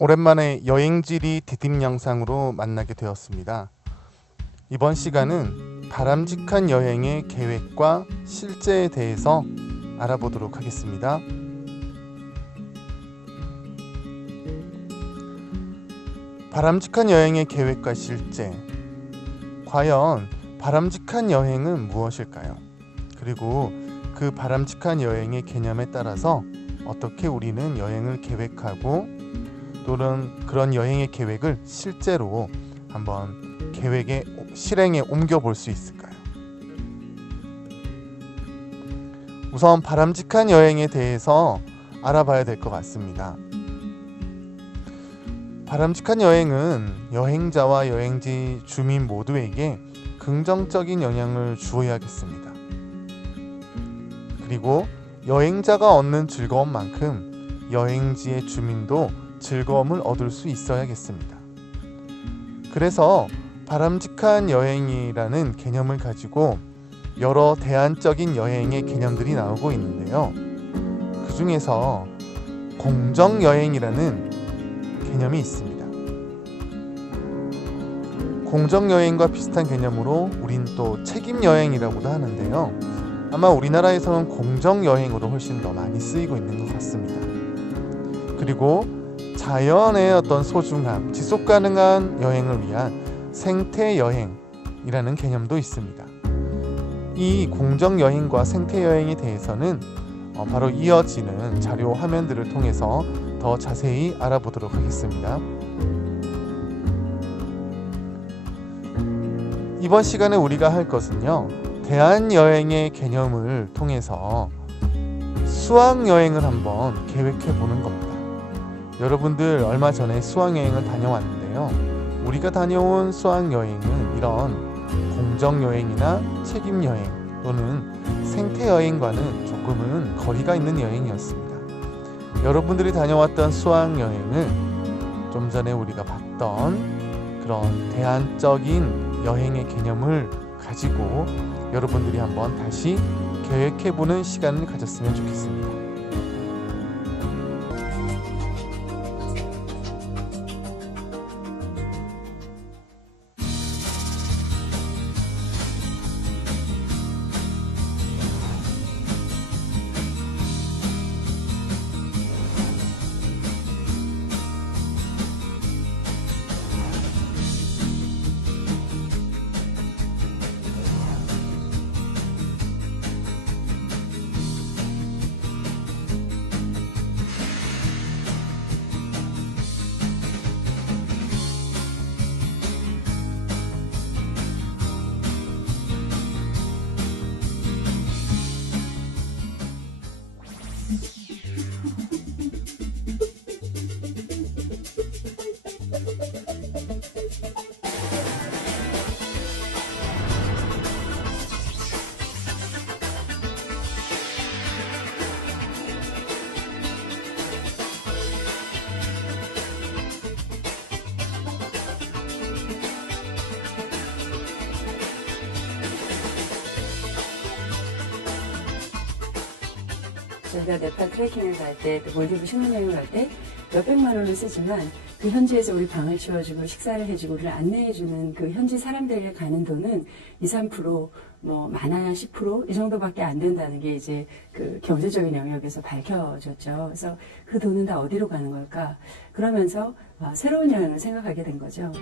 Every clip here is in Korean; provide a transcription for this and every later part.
오랜만에 여행지리 디딤 영상으로 만나게 되었습니다. 이번 시간은 바람직한 여행의 계획과 실제에 대해서 알아보도록 하겠습니다. 바람직한 여행의 계획과 실제. 과연 바람직한 여행은 무엇일까요? 그리고 그 바람직한 여행의 개념에 따라서 어떻게 우리는 여행을 계획하고 또는 그런 여행의 계획을 실제로 한번 계획의 실행에 옮겨 볼 수 있을까요? 우선 바람직한 여행에 대해서 알아봐야 될 것 같습니다. 바람직한 여행은 여행자와 여행지 주민 모두에게 긍정적인 영향을 주어야겠습니다. 그리고 여행자가 얻는 즐거움만큼 여행지의 주민도 즐거움을 얻을 수 있어야겠습니다. 그래서 바람직한 여행이라는 개념을 가지고 여러 대안적인 여행의 개념들이 나오고 있는데요. 그 중에서 공정여행이라는 개념이 있습니다. 공정여행과 비슷한 개념으로 우린 또 책임여행이라고도 하는데요. 아마 우리나라에서는 공정여행으로 훨씬 더 많이 쓰이고 있는 것 같습니다. 그리고 자연의 어떤 소중함, 지속가능한 여행을 위한 생태여행이라는 개념도 있습니다. 이 공정여행과 생태여행에 대해서는 바로 이어지는 자료 화면들을 통해서 더 자세히 알아보도록 하겠습니다. 이번 시간에 우리가 할 것은요, 대안여행의 개념을 통해서 수학여행을 한번 계획해 보는 겁니다. 여러분들 얼마 전에 수학여행을 다녀왔는데요. 우리가 다녀온 수학여행은 이런 공정여행이나 책임여행 또는 생태여행과는 조금은 거리가 있는 여행이었습니다. 여러분들이 다녀왔던 수학여행을 좀 전에 우리가 봤던 그런 대안적인 여행의 개념을 가지고 여러분들이 한번 다시 계획해보는 시간을 가졌으면 좋겠습니다. 저희가 네팔 트레킹을 갈 때, 또 몰디브 신혼여행을 갈 때 몇백만 원을 쓰지만 그 현지에서 우리 방을 치워주고 식사를 해주고 우리를 안내해주는 그 현지 사람들에게 가는 돈은 2, 3%, 뭐 많아야 10%이 정도밖에 안 된다는 게 이제 그 경제적인 영역에서 밝혀졌죠. 그래서 그 돈은 다 어디로 가는 걸까? 그러면서 새로운 여행을 생각하게 된 거죠.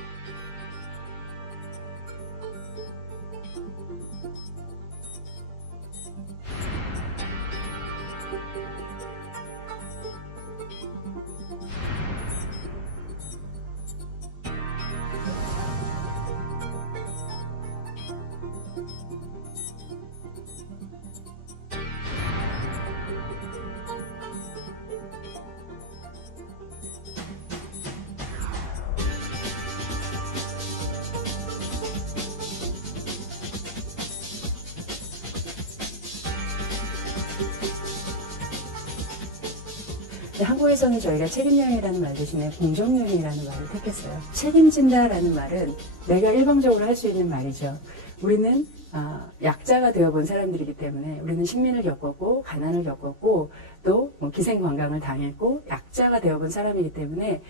한국에서는 저희가 책임여행이라는 말 대신에 공정여행이라는 말을 택했어요. 책임진다라는 말은 내가 일방적으로 할 수 있는 말이죠. 우리는 약자가 되어본 사람들이기 때문에 우리는 식민을 겪었고 가난을 겪었고 또 기생관광을 당했고 약자가 되어본 사람이기 때문에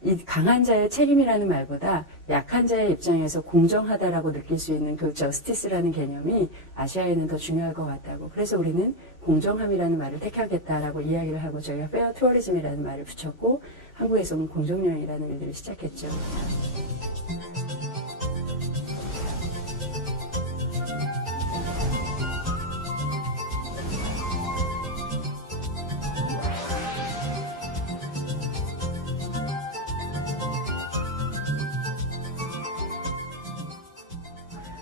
이 강한 자의 책임이라는 말보다 약한 자의 입장에서 공정하다라고 느낄 수 있는 그 저스티스라는 개념이 아시아에는 더 중요할 것 같다고. 그래서 우리는 공정함이라는 말을 택하겠다라고 이야기를 하고 저희가 페어 투어리즘이라는 말을 붙였고 한국에서는 공정여행이라는 일들을 시작했죠.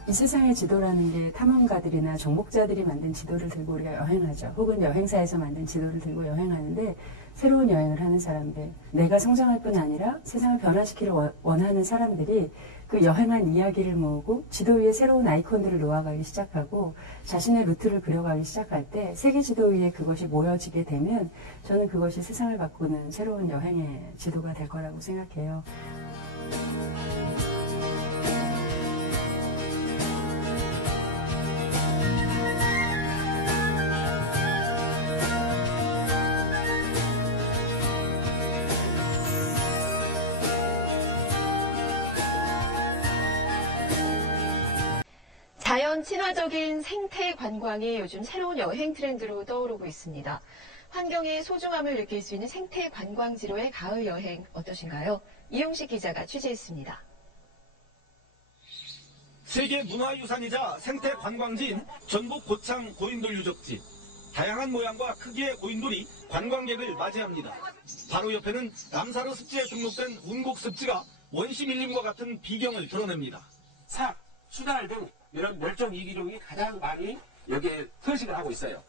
이 세상의 지도라는 게 탐험가들이나 정복자들이 만든 지도를 들고 우리가 여행하죠. 혹은 여행사에서 만든 지도를 들고 여행하는데 새로운 여행을 하는 사람들, 내가 성장할 뿐 아니라 세상을 변화시키를 원하는 사람들이 그 여행한 이야기를 모으고 지도 위에 새로운 아이콘들을 놓아가기 시작하고 자신의 루트를 그려가기 시작할 때 세계 지도 위에 그것이 모여지게 되면 저는 그것이 세상을 바꾸는 새로운 여행의 지도가 될 거라고 생각해요. 자연 친화적인 생태 관광이 요즘 새로운 여행 트렌드로 떠오르고 있습니다. 환경의 소중함을 느낄 수 있는 생태 관광지로의 가을 여행 어떠신가요? 이용식 기자가 취재했습니다. 세계 문화유산이자 생태 관광지인 전북 고창 고인돌 유적지. 다양한 모양과 크기의 고인돌이 관광객을 맞이합니다. 바로 옆에는 남사로 습지에 등록된 운곡 습지가 원시 밀림과 같은 비경을 드러냅니다. 삭, 수달 등 이런 멸종 위기종이 가장 많이 여기에 서식을 하고 있어요.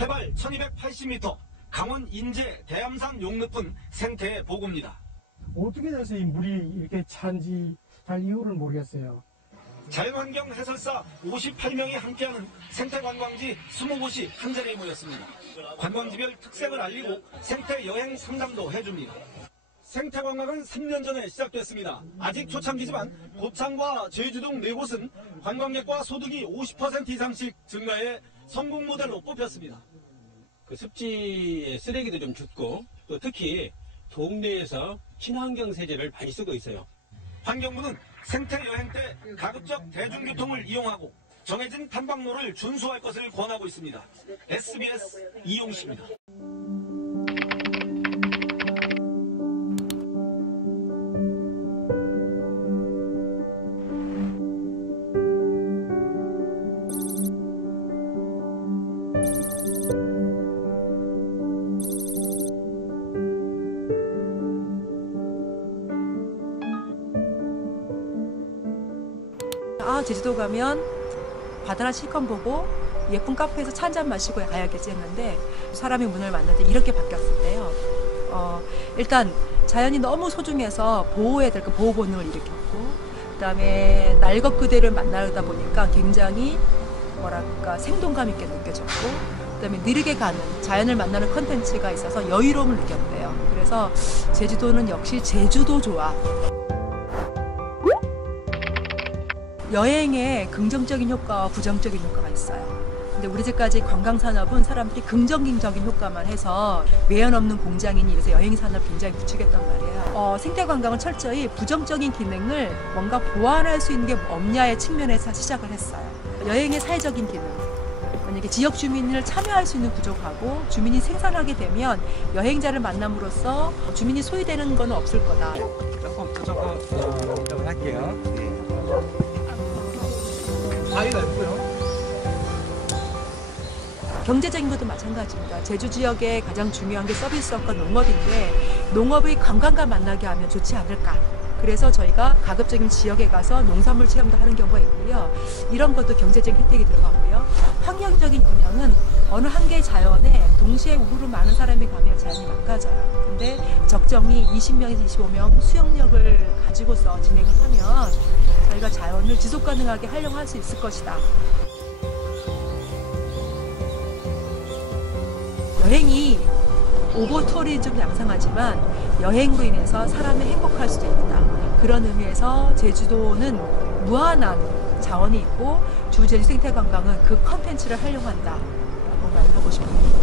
해발 1280m, 강원 인제 대암산 용늪은 생태의 보고입니다. 어떻게 돼서 이 물이 이렇게 찬지 잘 이유를 모르겠어요. 자연환경 해설사 58명이 함께하는 생태관광지 20곳이 한자리에 모였습니다. 관광지별 특색을 알리고 생태여행 상담도 해줍니다. 생태관광은 3년 전에 시작됐습니다. 아직 초창기지만 고창과 제주 등 4곳은 관광객과 소득이 50% 이상씩 증가해 성공 모델로 뽑혔습니다. 그 습지의 쓰레기도 좀 줄고 또 특히 동네에서 친환경 세제를 많이 쓰고 있어요. 환경부는 생태여행 때 가급적 대중교통을 이용하고 정해진 탐방로를 준수할 것을 권하고 있습니다. SBS 이용식입니다. 제주도 가면 바다나 실컷 보고 예쁜 카페에서 차 한잔 마시고 가야겠지 했는데 사람의 문을 만났는데 이렇게 바뀌었는데요. 일단 자연이 너무 소중해서 보호해야 될 그 보호 본능을 일으켰고 그다음에 날 것 그대를 만나다 보니까 굉장히 뭐랄까 생동감 있게 느껴졌고 그다음에 느리게 가는 자연을 만나는 컨텐츠가 있어서 여유로움을 느꼈대요. 그래서 제주도는 역시 제주도 좋아. 여행에 긍정적인 효과와 부정적인 효과가 있어요. 근데 우리 집까지 관광산업은 사람들이 긍정적인 효과만 해서 매연 없는 공장이니 이래서 여행산업 굉장히 부추겼단 말이에요. 생태관광은 철저히 부정적인 기능을 뭔가 보완할 수 있는 게 없냐의 측면에서 시작을 했어요. 여행의 사회적인 기능. 만약에 지역 주민을 참여할 수 있는 구조하고 주민이 생산하게 되면 여행자를 만남으로써 주민이 소외되는 건 없을 거다. 조금 할게요. 과일가 있고요. 경제적인 것도 마찬가지입니다. 제주 지역의 가장 중요한 게 서비스업과 농업인데 농업의 관광과 만나게 하면 좋지 않을까. 그래서 저희가 가급적인 지역에 가서 농산물 체험도 하는 경우가 있고요. 이런 것도 경제적인 혜택이 들어가고요. 환경적인 영향은 어느 한 개의 자연에 동시에 우르르 많은 사람이 가면 자연이 망가져요. 근데 적정히 20명에서 25명 수용력을 가지고서 진행을 하면 저희가 자연을 지속 가능하게 활용할 수 있을 것이다. 여행이 오버 투어리즘 양상하지만 여행으로 인해서 사람이 행복할 수도 있다. 그런 의미에서 제주도는 무한한 자원이 있고 주제주 생태관광은 그 컨텐츠를 활용한다라고 말을 하고 싶어요.